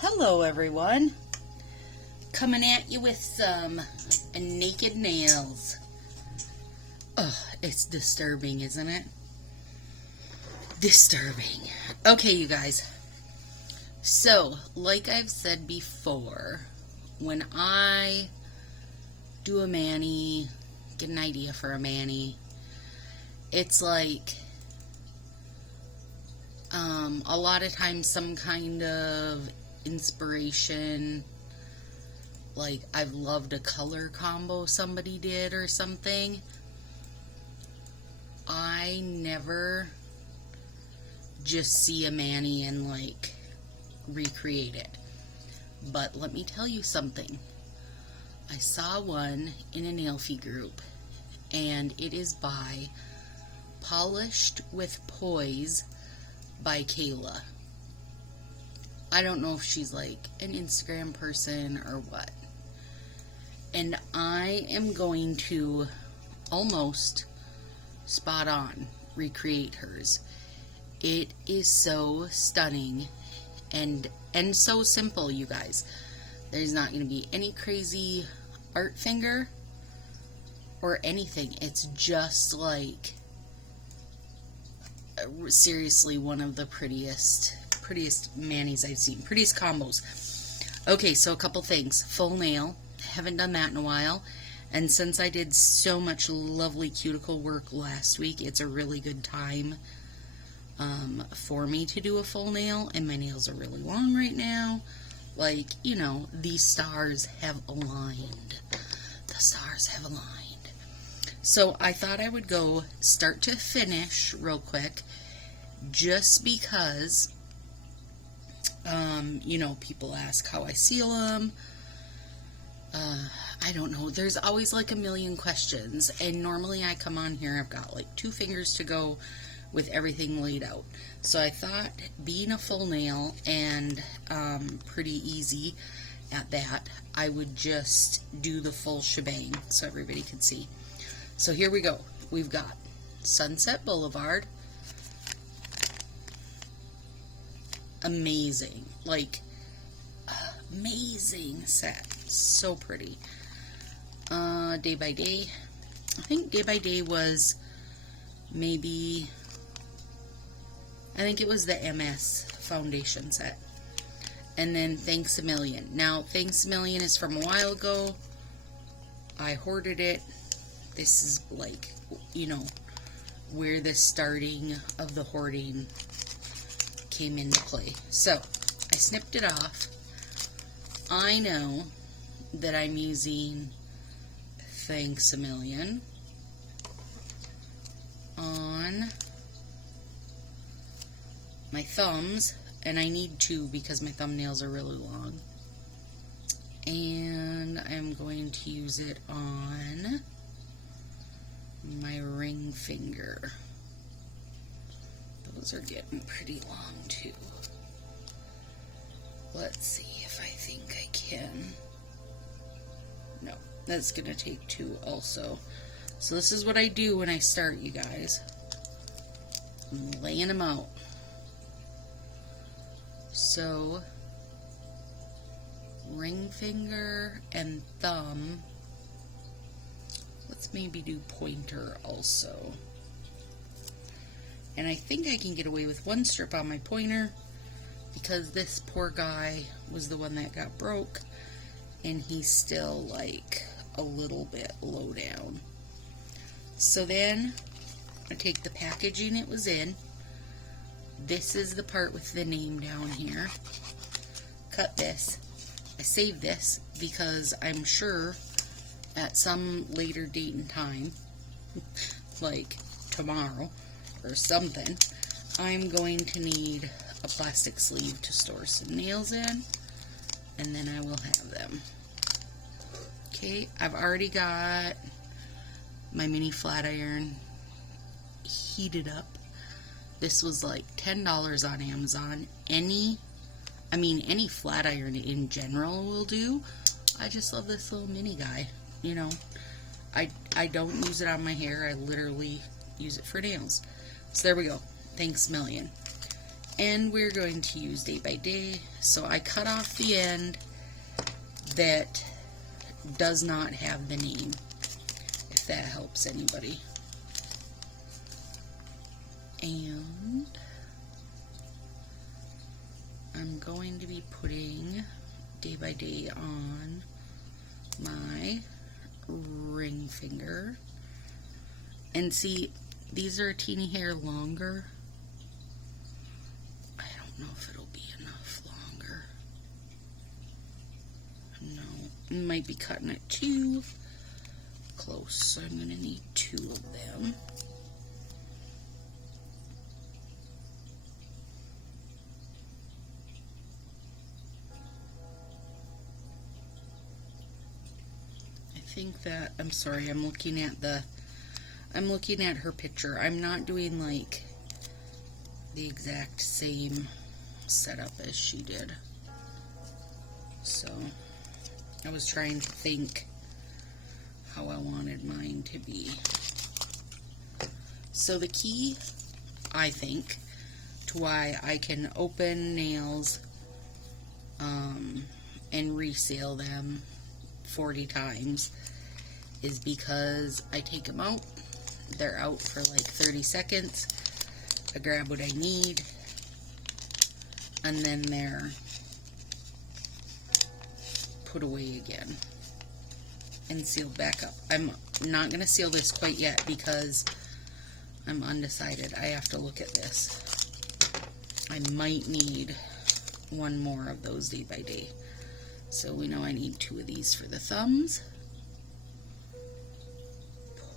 Hello everyone. Coming at you with some naked nails. Oh, it's disturbing, isn't it? Disturbing. Okay, you guys. So, like I've said before, when I do a mani, get an idea for a mani, it's like a lot of times some kind of inspiration, like I've loved a color combo somebody did or something. I never just see a mani and like recreate it. But let me tell you something. I saw one in a nailfee group, and it is by Polished with Poise by Kayla. I don't know if she's like an Instagram person or what. And I am going to almost spot on recreate hers. It is so stunning and so simple, you guys. There's not going to be any crazy art finger or anything. It's just like seriously one of the prettiest manis I've seen. Prettiest combos. Okay, so a couple things. Full nail. Haven't done that in a while. And since I did so much lovely cuticle work last week, it's a really good time for me to do a full nail. And my nails are really long right now. Like, you know, these stars have aligned. The stars have aligned. So I thought I would go start to finish real quick, just because, you know, people ask how I seal them. I don't know. There's always like a million questions, and normally I come on here, I've got like 2 fingers to go with everything laid out. So I thought, being a full nail and pretty easy at that, I would just do the full shebang so everybody could see. So here we go. We've got Sunset Boulevard. Amazing. Like, amazing set. So pretty. Day by Day. I think Day by Day was maybe, I think it was the MS foundation set. And then Thanks a Million. Now, Thanks a Million is from a while ago. I hoarded it. This is like, you know, where the starting of the hoarding came into play. So, I snipped it off. I know that I'm using Thanks a Million on my thumbs, and I need to because my thumbnails are really long. And I'm going to use it on my ring finger. Those are getting pretty long too. Let's see if I think I can. No, that's gonna take 2 also. So this is what I do when I start, you guys. I'm laying them out. So, ring finger and thumb. Let's maybe do pointer also. And I think I can get away with 1 strip on my pointer, because this poor guy was the one that got broke, and he's still like a little bit low down. So then I take the packaging it was in. This is the part with the name down here. Cut this. I save this because I'm sure at some later date and time, like tomorrow or something, I'm going to need a plastic sleeve to store some nails in, and then I will have them. Okay, I've already got my mini flat iron heated up. This was like $10 on Amazon. Any flat iron in general will do. I just love this little mini guy. You know, I don't use it on my hair. I literally use it for nails. So there we go. Thanks a million. And we're going to use Day by Day. So I cut off the end that does not have the name, if that helps anybody. And I'm going to be putting Day by Day on my ring finger. And see, these are a teeny hair longer. I don't know if it'll be enough longer. No, might be cutting it too close, so I'm going to need 2 of them. I think that, I'm sorry, I'm looking at her picture. I'm not doing like the exact same setup as she did. So I was trying to think how I wanted mine to be. So the key, I think, to why I can open nails and reseal them 40 times is because I take them out. They're out for like 30 seconds. I grab what I need, and then they're put away again and sealed back up. I'm not going to seal this quite yet because I'm undecided. I have to look at this. I might need 1 more of those Day by Day. So we know I need 2 of these for the thumbs.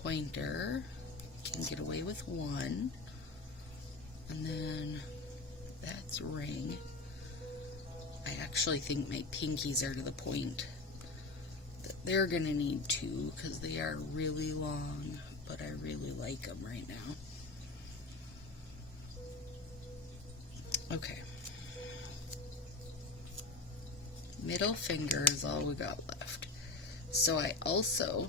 Pointer can get away with 1. And then that's ring. I actually think my pinkies are to the point that they're going to need 2 because they are really long, but I really like them right now. Okay. Middle finger is all we got left. So I also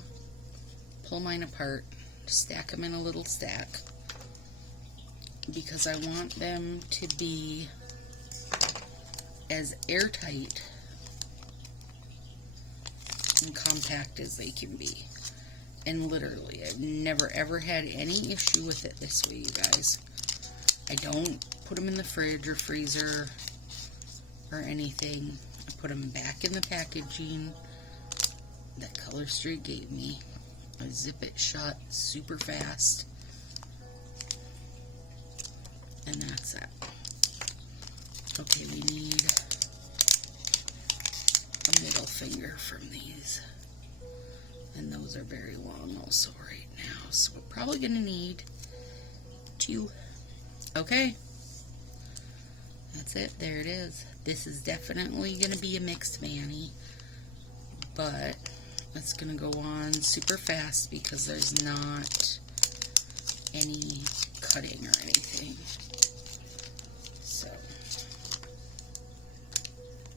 pull mine apart, stack them in a little stack, because I want them to be as airtight and compact as they can be. And literally, I've never ever had any issue with it this way, you guys. I don't put them in the fridge or freezer or anything. I put them back in the packaging that Color Street gave me. I zip it shut super fast. And that's that. Okay, we need a middle finger from these. And those are very long also right now. So we're probably going to need 2. Okay. That's it. There it is. This is definitely going to be a mixed mani. But it's going to go on super fast because there's not any cutting or anything. So,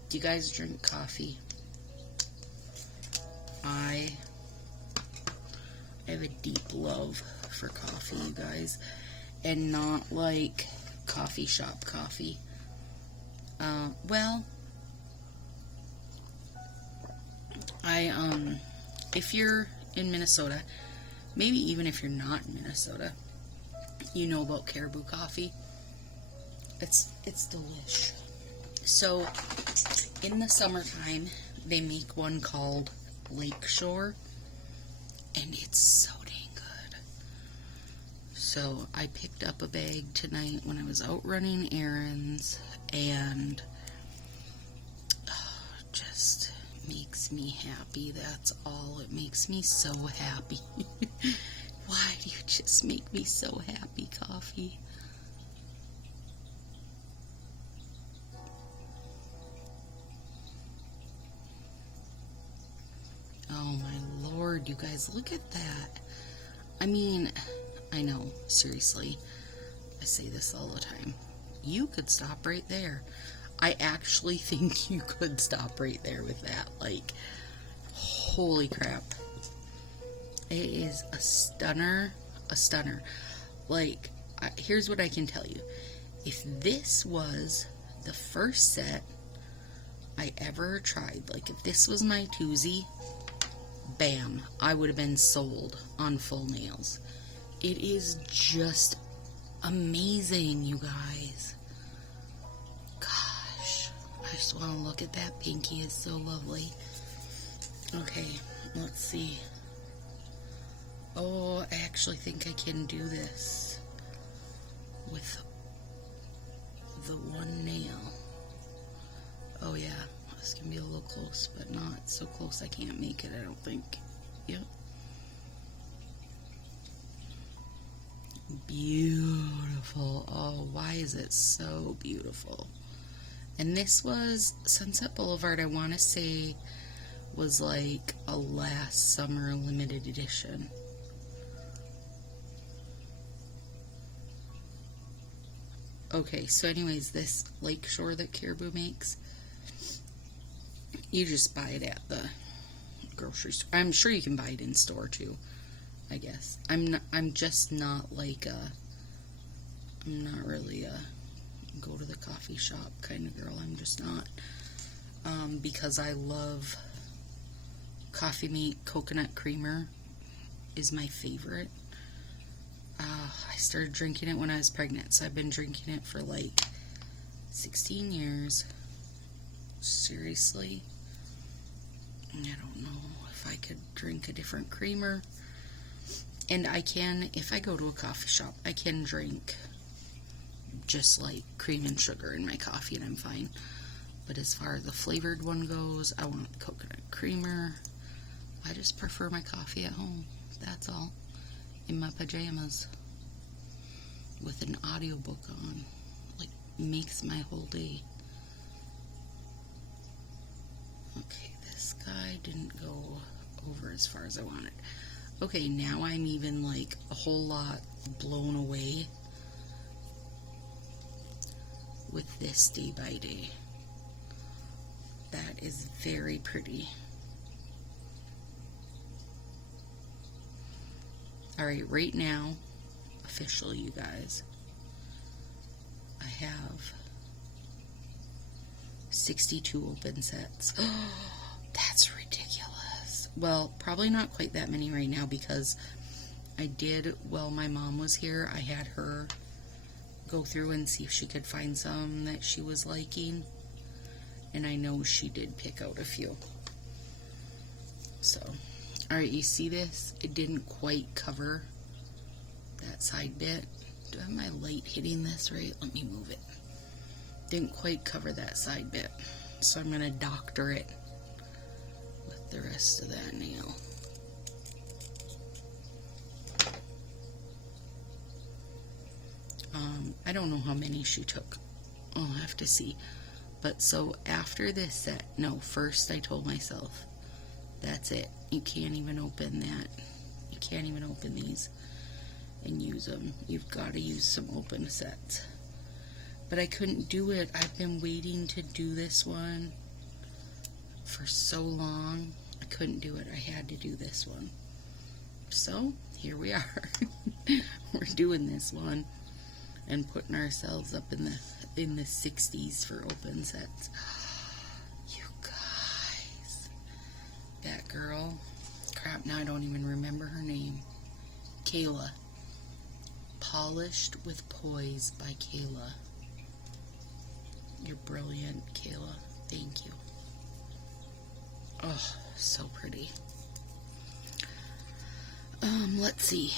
do you guys drink coffee? I have a deep love for coffee, you guys, and not like coffee shop coffee. Well, if you're in Minnesota, maybe even if you're not in Minnesota, you know about Caribou coffee. It's delish. So, in the summertime, they make one called Lakeshore, and it's so dang good. So, I picked up a bag tonight when I was out running errands, and just makes me happy. That's all. It makes me so happy. Why do you just make me so happy, coffee? Oh my Lord, you guys, look at that. I mean, I know, seriously, I say this all the time. You could stop right there. I actually think you could stop right there with that. Like, holy crap. It is a stunner. A stunner. Like, here's what I can tell you. If this was the first set I ever tried, like if this was my Tuesday, bam, I would have been sold on full nails. It is just amazing, you guys. Gosh, I just want to look at that pinky. It's so lovely. Okay, let's see. Oh, I actually think I can do this with the one nail. Oh yeah, this can be a little close, but not so close I can't make it, I don't think. Yep. Beautiful. Oh, why is it so beautiful? And this was Sunset Boulevard, I want to say, was like a last summer limited edition. Okay, so anyways, this Lakeshore that Caribou makes, you just buy it at the grocery store. I'm sure you can buy it in store too, I guess. I'm just not like I'm not really a go to the coffee shop kind of girl. I'm just not. Because I love Coffee Mate coconut creamer is my favorite. I started drinking it when I was pregnant, so I've been drinking it for like 16 years. Seriously. I don't know if I could drink a different creamer. And I can, if I go to a coffee shop, I can drink just like cream and sugar in my coffee and I'm fine. But as far as the flavored one goes, I want coconut creamer. I just prefer my coffee at home. That's all. In my pajamas. With an audiobook on. Like, makes my whole day. Okay, this guy didn't go over as far as I wanted. Okay, now I'm even like a whole lot blown away with this Day by Day. That is very pretty. Alright, right now, officially, you guys, I have 62 open sets. Oh, that's ridiculous. Well, probably not quite that many right now because I did, while my mom was here, I had her go through and see if she could find some that she was liking. And I know she did pick out a few. So, alright, you see this? It didn't quite cover that side bit. Do I have my light hitting this right? Let me move it. Didn't quite cover that side bit. So I'm going to doctor it with the rest of that nail. I don't know how many she took. I'll have to see. But so after this set, no, first I told myself, that's it. You can't even open that. You can't even open these and use them. You've got to use some open sets. But I couldn't do it. I've been waiting to do this one for so long. I couldn't do it. I had to do this one. So, here we are. We're doing this one and putting ourselves up in the 60s for open sets. You guys. That girl. Crap, now I don't even remember her name. Kayla. Polished with Poise by Kayla. You're brilliant, Kayla. Thank you. Oh, so pretty. Let's see.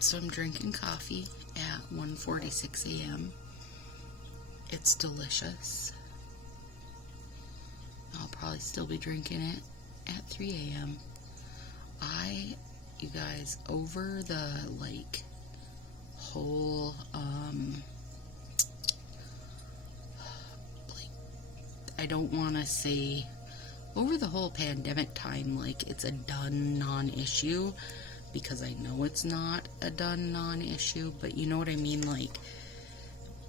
So I'm drinking coffee at 1:46 a.m. It's delicious. I'll probably still be drinking it at 3 a.m. You guys, over the, like, whole, like, I don't want to say, over the whole pandemic time, like, it's a done non-issue, because I know it's not a done non-issue, but you know what I mean, like,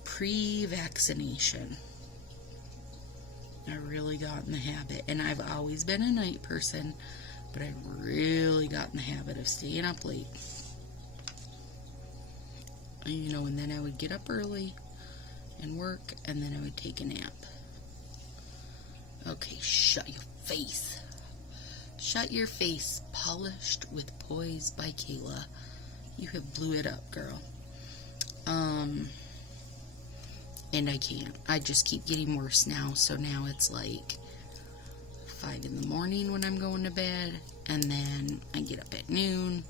pre-vaccination, I really got in the habit, and I've always been a night person, but I really got in the habit of staying up late you know, and then I would get up early and work, and then I would take a nap. Okay, shut your face. Shut your face. Polished with Poise by Kayla. You have blew it up, girl. And I can't. I just keep getting worse now. So now it's like 5 in the morning when I'm going to bed. And then I get up at noon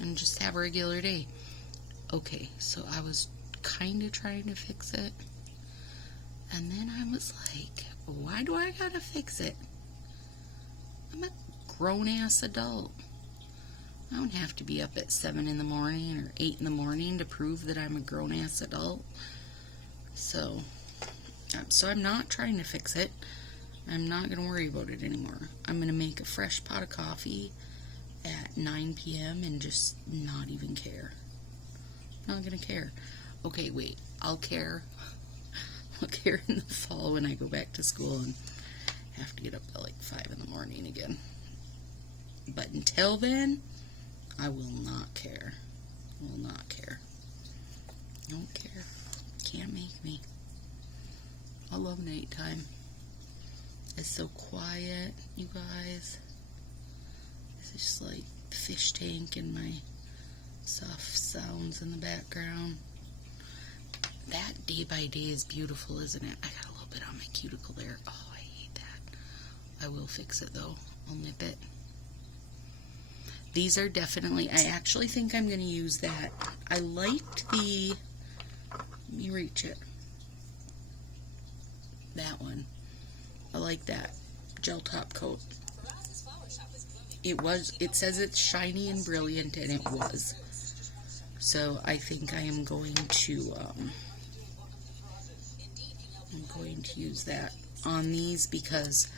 and just have a regular day. Okay, so I was kind of trying to fix it. And then I was like, why do I gotta fix it? I'm a grown-ass adult. I don't have to be up at 7 in the morning or 8 in the morning to prove that I'm a grown-ass adult. So I'm not trying to fix it. I'm not going to worry about it anymore. I'm going to make a fresh pot of coffee at 9 p.m. and just not even care. Not going to care. Okay, wait. I'll care. I'll care in the fall when I go back to school and have to get up at like 5 in the morning again. But until then, I will not care. Will not care. Don't care. Can't make me. I love nighttime. It's so quiet, you guys. It's just like fish tank and my soft sounds in the background. That day by day is beautiful, isn't it? I got a little bit on my cuticle there. Oh, I hate that. I will fix it though. I'll nip it. These are definitely, I actually think I'm going to use that. I liked the, let me reach it. That one. I like that gel top coat. It says it's shiny and brilliant, and it was. So I think I am going to, use that on these because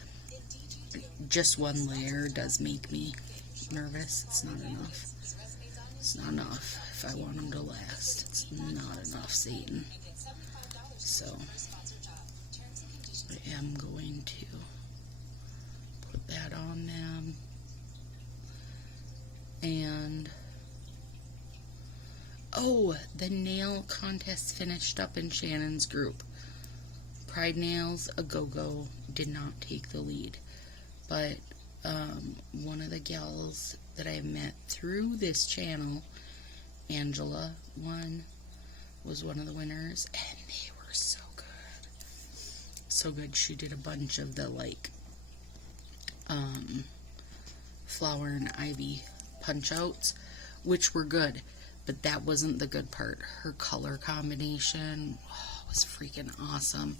just one layer does make me nervous. It's not enough. It's not enough if I want them to last. It's not enough, Satan. So I am going to put that on them. And oh, the nail contest finished up in Shannon's group. Pride Nails, a go-go, did not take the lead. But one of the gals that I met through this channel, Angela, was one of the winners, and they were so good. So good. She did a bunch of the like flower and ivy punch outs, which were good, but that wasn't the good part. Her color combination was freaking awesome.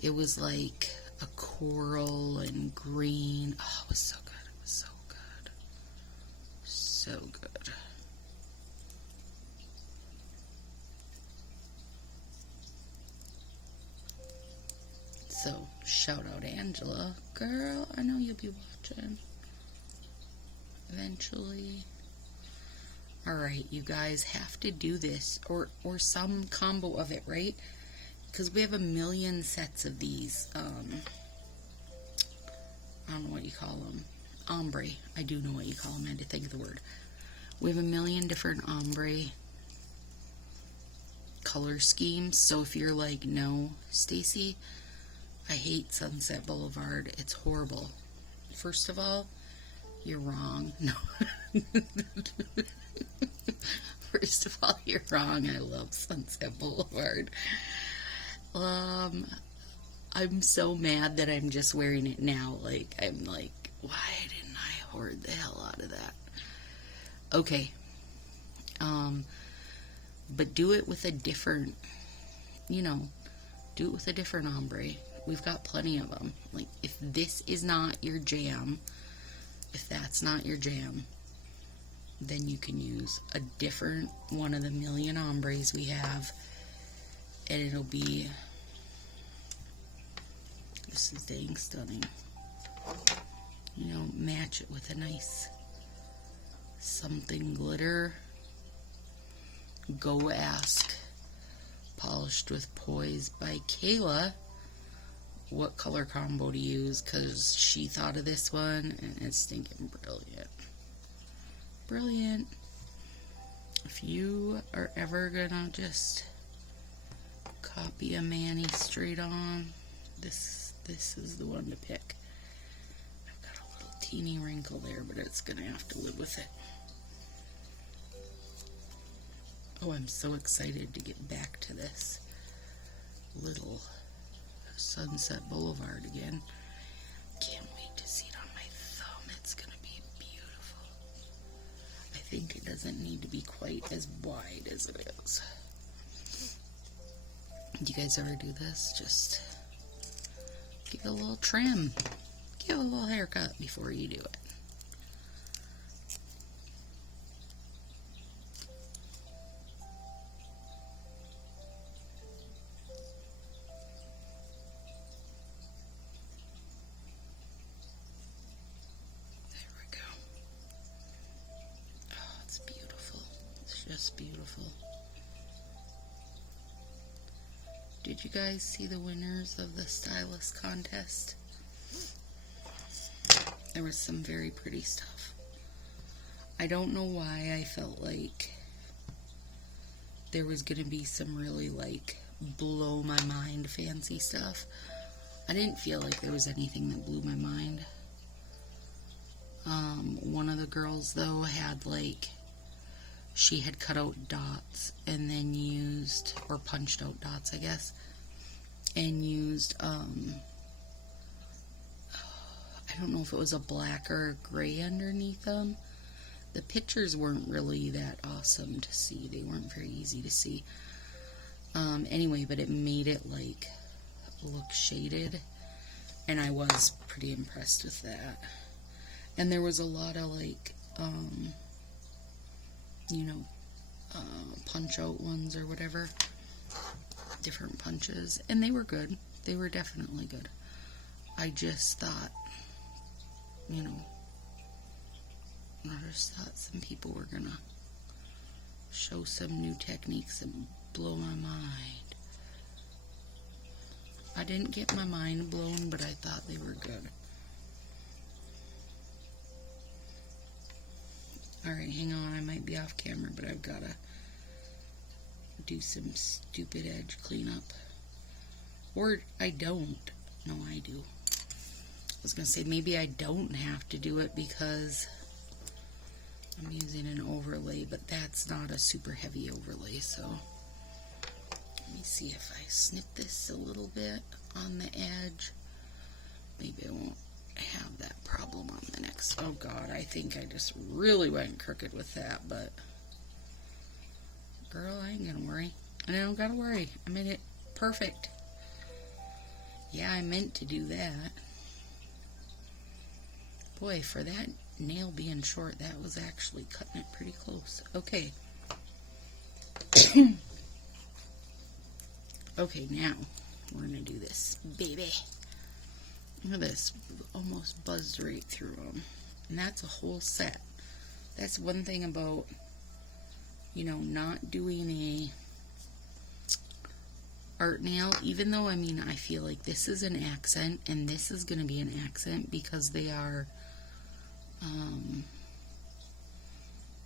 It was like a coral and green. Oh, it was so good. It was so good. So good. So, shout out Angela. Girl, I know you'll be watching. Eventually. Alright, you guys have to do this. Or some combo of it, right? Because we have a million sets of these. I don't know what you call them. Ombre. I do know what you call them. I had to think of the word. We have a million different ombre color schemes. So if you're like, no, Stacy, I hate Sunset Boulevard. It's horrible. First of all, you're wrong. No. First of all, you're wrong. I love Sunset Boulevard. I'm so mad that I'm just wearing it now. Like, I'm like, why didn't I hoard the hell out of that? Okay. But do it with a different, do it with a different ombre. We've got plenty of them. Like, if this is not your jam, if that's not your jam, then you can use a different one of the million ombres we have, and it'll be, this is dang stunning. Match it with a nice something glitter. Go ask Polished with Poise by Kayla what color combo to use, because she thought of this one and it's stinking brilliant. Brilliant. If you are ever gonna just copy a mani straight on, this is the one to pick. I've got a little teeny wrinkle there, but it's gonna have to live with it. Oh, I'm so excited to get back to this little Sunset Boulevard again. Can't wait to see it on my thumb. It's gonna be beautiful. I think it doesn't need to be quite as wide as it is. Do you guys ever do this? Just give it a little trim. Give it a little haircut before you do it. Just beautiful. Did you guys see the winners of the stylist contest? There was some very pretty stuff. I don't know why I felt like there was going to be some really like blow my mind fancy stuff. I didn't feel like there was anything that blew my mind. One of the girls though had like, she had cut out dots and then used, or punched out dots, I guess, and used, I don't know if it was a black or a gray underneath them. The pictures weren't really that awesome to see. They weren't very easy to see. Anyway, but it made it, like, look shaded, and I was pretty impressed with that. And there was a lot of, like, you know, punch out ones or whatever, different punches, and they were good. They were definitely good. I just thought, you know, I just thought some people were gonna show some new techniques and blow my mind. I didn't get my mind blown, but I thought they were good. Alright, hang on, I might be off camera, but I've got to do some stupid edge cleanup. Or I don't. No, I do. I was going to say maybe I don't have to do it because I'm using an overlay, but that's not a super heavy overlay, so let me see if I snip this a little bit on the edge. Maybe I won't have that problem on the next. Oh god, I think I just really went crooked with that, but girl, I ain't gonna worry. And I don't gotta worry. I made it perfect. Yeah, I meant to do that. Boy, for that nail being short, that was actually cutting it pretty close. Okay. Okay, now we're gonna do this, baby. Look at this, almost buzzed right through them. And that's a whole set. That's one thing about, you know, not doing a art nail, even though, I mean, I feel like this is an accent, and this is going to be an accent because they are,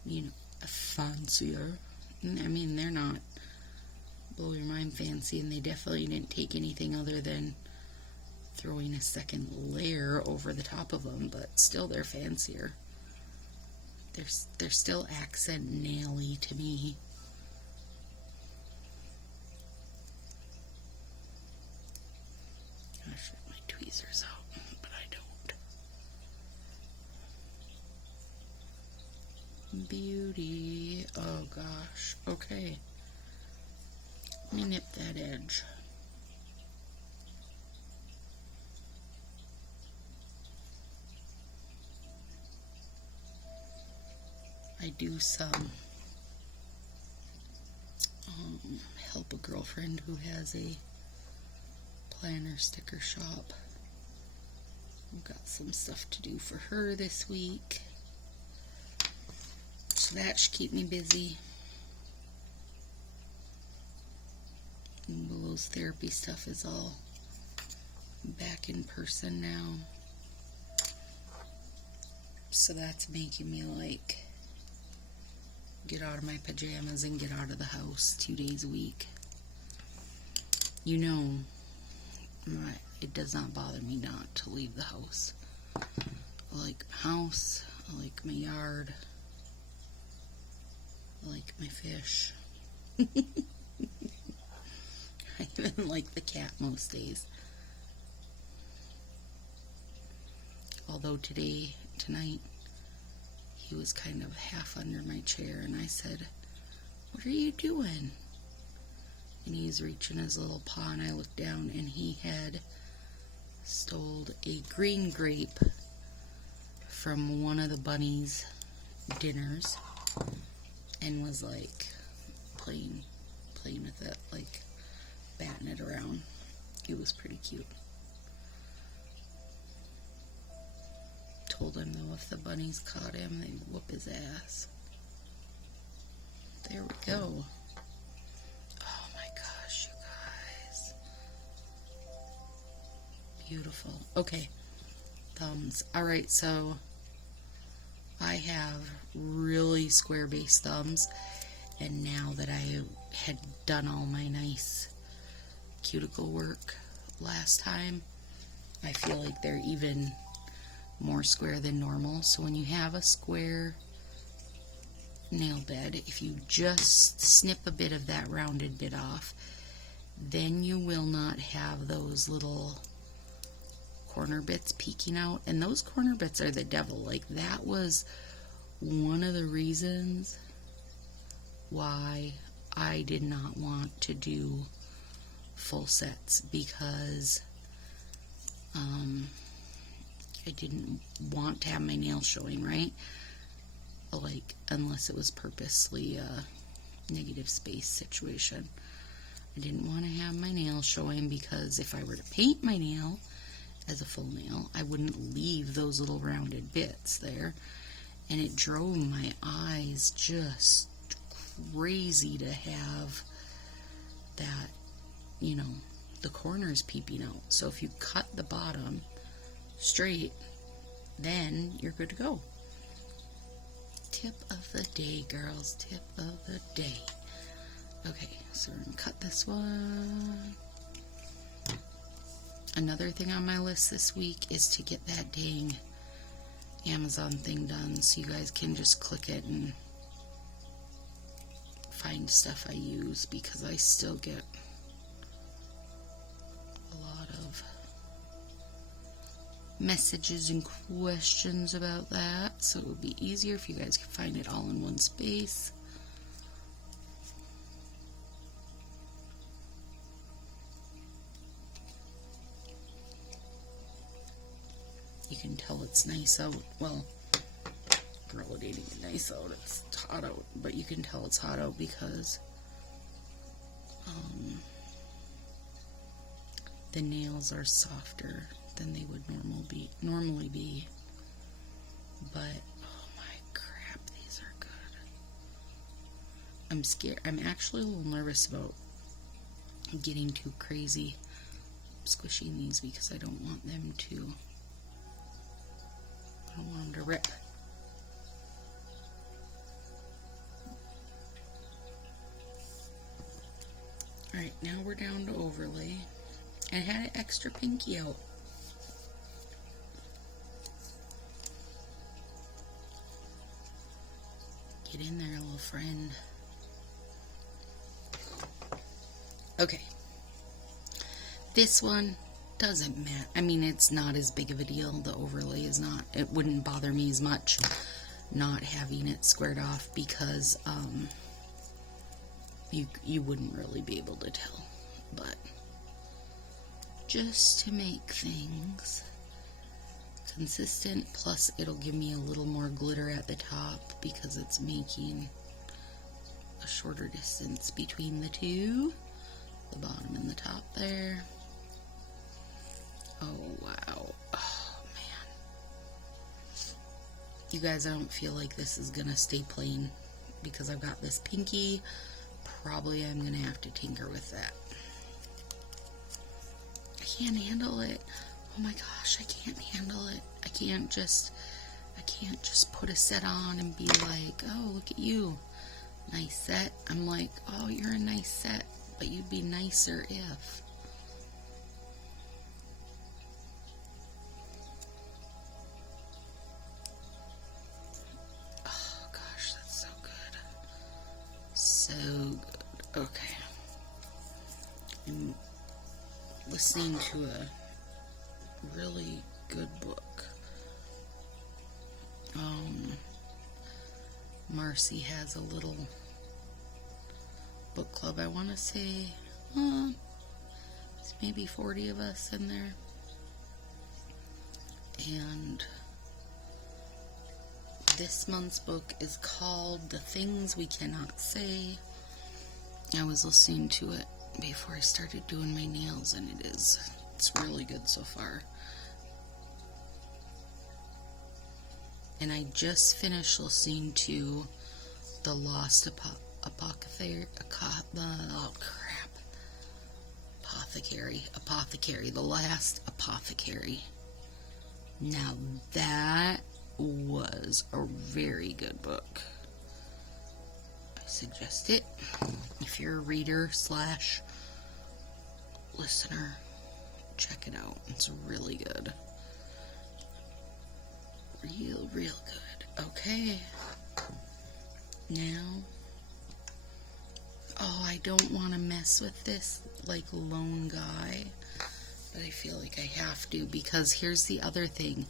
you know, fancier. I mean, they're not blow your mind fancy, and they definitely didn't take anything other than throwing a second layer over the top of them, but still they're fancier. They're still accent nail-y to me. I should have my tweezers out, but I don't. Beauty. Oh gosh. Okay. Let me nip that edge. I do some help a girlfriend who has a planner sticker shop. I've got some stuff to do for her this week, so that should keep me busy. And Willow's therapy stuff is all back in person now, so that's making me like get out of my pajamas and get out of the house 2 days a week. You know, it does not bother me not to leave the house. I like my house, I like my yard, I like my fish. I even like the cat most days. Although tonight, he was kind of half under my chair, and I said, "What are you doing?" And he's reaching his little paw, and I looked down, and he had stole a green grape from one of the bunnies' dinners, and was like playing with it, like batting it around. It was pretty cute. Told him though, if the bunnies caught him, they'd whoop his ass. There we go. Oh my gosh, you guys. Beautiful. Okay, thumbs. Alright, so I have really square base thumbs, and now that I had done all my nice cuticle work last time, I feel like they're even more square than normal. So when you have a square nail bed, if you just snip a bit of that rounded bit off, then you will not have those little corner bits peeking out. And those corner bits are the devil. Like, that was one of the reasons why I did not want to do full sets, because I didn't want to have my nails showing, right? Like, unless it was purposely a negative space situation. I didn't want to have my nails showing, because if I were to paint my nail as a full nail, I wouldn't leave those little rounded bits there. And it drove my eyes just crazy to have that, you know, the corners peeping out. So if you cut the bottom straight, then you're good to go. Tip of the day, girls. Tip of the day. Okay, so we're gonna cut this one. Another thing on my list this week is to get that dang Amazon thing done, so you guys can just click it and find stuff I use, because I still get a lot of messages and questions about that, so it would be easier if you guys could find it all in one space. You can tell it's nice out. Well, girl, it ain't even nice out. It's hot out, but you can tell it's hot out because the nails are softer than they would normally be. But oh my crap, these are good. I'm scared. I'm actually a little nervous about getting too crazy squishing these, because I don't want them to rip. Alright, now we're down to overlay. And I had an extra pinky out. Get in there, little friend. Okay. This one doesn't matter. I mean, it's not as big of a deal. The overlay is not. It wouldn't bother me as much not having it squared off, because you wouldn't really be able to tell. But just to make things consistent, plus it'll give me a little more glitter at the top, because it's making a shorter distance between the two, the bottom and the top there. Oh wow, oh man, you guys, I don't feel like this is gonna stay plain, because I've got this pinky. Probably I'm gonna have to tinker with that. I can't handle it. Oh my gosh, I can't handle it. I can't just put a set on and be like, oh, look at you. Nice set. I'm like, oh, you're a nice set, but you'd be nicer if. Oh gosh, that's so good. So good. Okay. I'm listening to a really good book. Marcy has a little book club. I want to say, it's maybe 40 of us in there. And this month's book is called The Things We Cannot Say. I was listening to it before I started doing my nails, and it's really good so far. And I just finished listening to The Lost Apothecary, The Last Apothecary. Now that was a very good book. I suggest it if you're a reader / listener. Check it out. It's really good. Real good. Okay. Now, I don't want to mess with this like lone guy, but I feel like I have to, because here's the other thing.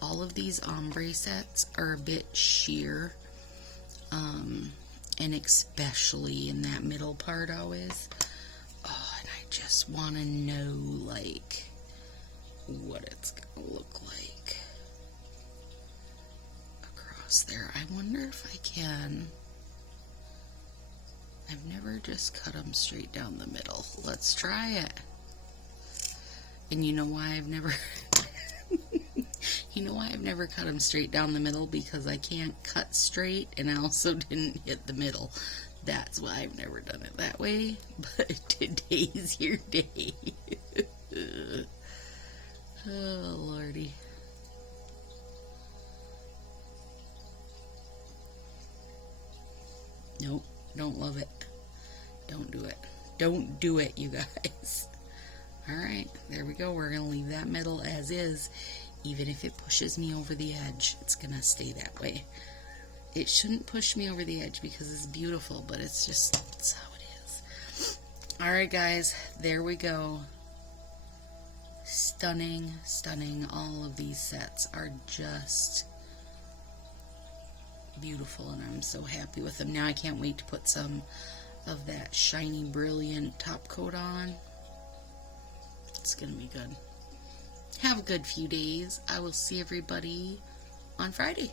All of these ombre sets are a bit sheer, and especially in that middle part always. Oh, and I just want to know like what it's gonna look like across there. I wonder if I can. I've never just cut them straight down the middle. Let's try it. And you know why I've never you know why I've never cut them straight down the middle? Because I can't cut straight, and I also didn't hit the middle. That's why I've never done it that way. But today's your day. Oh, Lordy. Nope, don't love it. Don't do it. Don't do it, you guys. Alright, there we go. We're going to leave that middle as is. Even if it pushes me over the edge, it's going to stay that way. It shouldn't push me over the edge because it's beautiful, but it's how it is. Alright, guys, there we go. Stunning, stunning. All of these sets are just beautiful, and I'm so happy with them. Now I can't wait to put some of that shiny, brilliant top coat on. It's gonna be good. Have a good few days. I will see everybody on Friday.